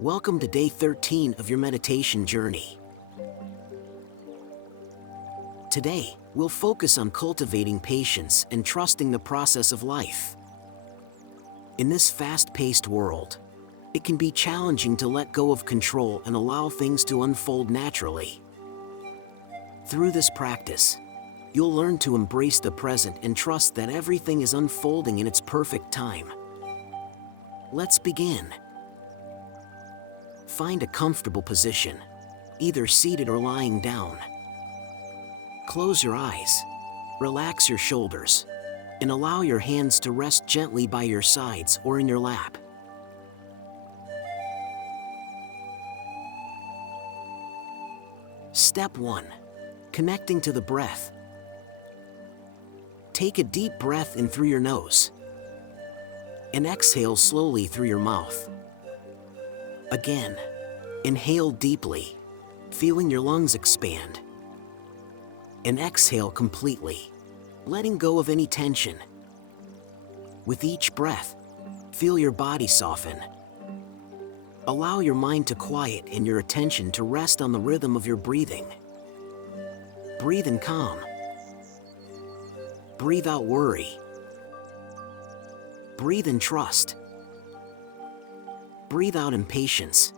Welcome to day 13 of your meditation journey. Today, we'll focus on cultivating patience and trusting the process of life. In this fast-paced world, it can be challenging to let go of control and allow things to unfold naturally. Through this practice, you'll learn to embrace the present and trust that everything is unfolding in its perfect time. Let's begin. Find a comfortable position, either seated or lying down. Close your eyes, relax your shoulders, and allow your hands to rest gently by your sides or in your lap. Step 1. Connecting to the breath. Take a deep breath in through your nose and exhale slowly through your mouth. Again, inhale deeply, feeling your lungs expand. And exhale completely, letting go of any tension. With each breath, feel your body soften. Allow your mind to quiet and your attention to rest on the rhythm of your breathing. Breathe in calm. Breathe out worry. Breathe in trust. Breathe out impatience.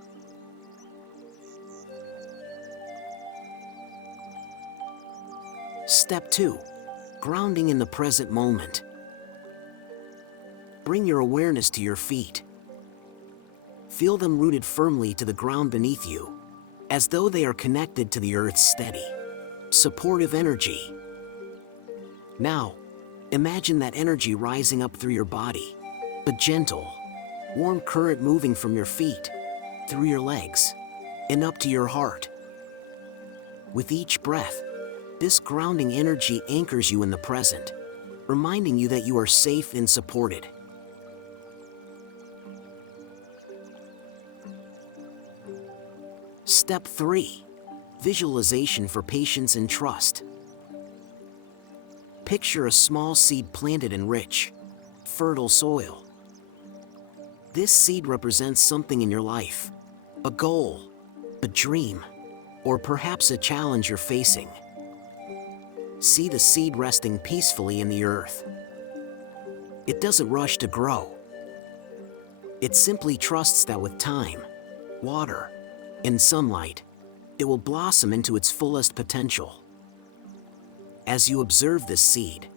Step 2. Grounding in the present moment. Bring your awareness to your feet. Feel them rooted firmly to the ground beneath you, as though they are connected to the earth's steady, supportive energy. Now, imagine that energy rising up through your body, a gentle, warm current moving from your feet, through your legs, and up to your heart. With each breath, this grounding energy anchors you in the present, reminding you that you are safe and supported. Step 3. Visualization for patience and trust. Picture a small seed planted in rich, fertile soil. This seed represents something in your life, a goal, a dream, or perhaps a challenge you're facing. See the seed resting peacefully in the earth. It doesn't rush to grow. It simply trusts that with time, water, and sunlight, it will blossom into its fullest potential. As you observe this seed,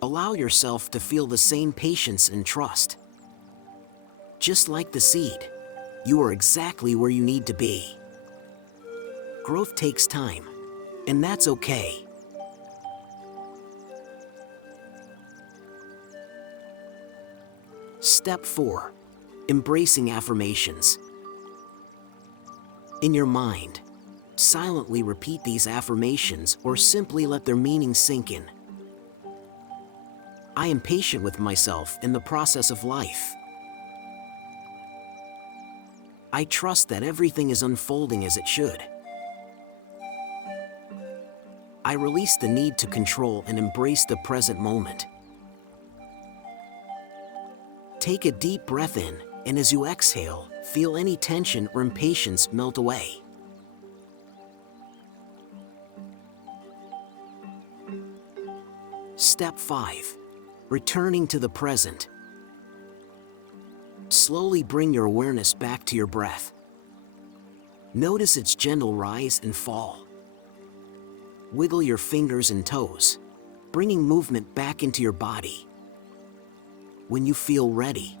allow yourself to feel the same patience and trust. Just like the seed, you are exactly where you need to be. Growth takes time, and that's okay. Step 4. Embracing affirmations. In your mind, silently repeat these affirmations or simply let their meaning sink in. I am patient with myself in the process of life. I trust that everything is unfolding as it should. I release the need to control and embrace the present moment. Take a deep breath in, and as you exhale, feel any tension or impatience melt away. Step 5. Returning to the present. Slowly bring your awareness back to your breath. Notice its gentle rise and fall. Wiggle your fingers and toes, bringing movement back into your body. When you feel ready,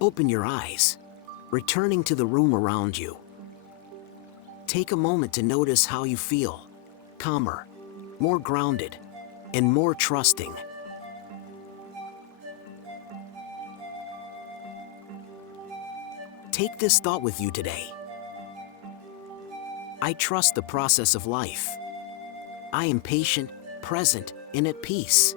open your eyes, returning to the room around you. Take a moment to notice how you feel, calmer, more grounded, and more trusting. Take this thought with you today. I trust the process of life. I am patient, present, and at peace.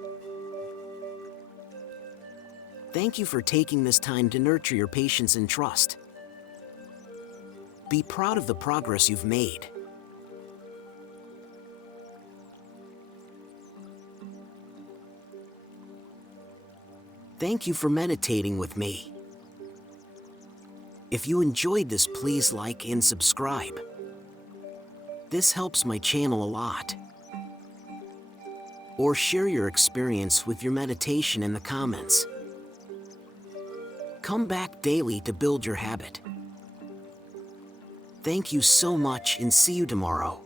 Thank you for taking this time to nurture your patience and trust. Be proud of the progress you've made. Thank you for meditating with me. If you enjoyed this, please like and subscribe. This helps my channel a lot. Or share your experience with your meditation in the comments. Come back daily to build your habit. Thank you so much and see you tomorrow.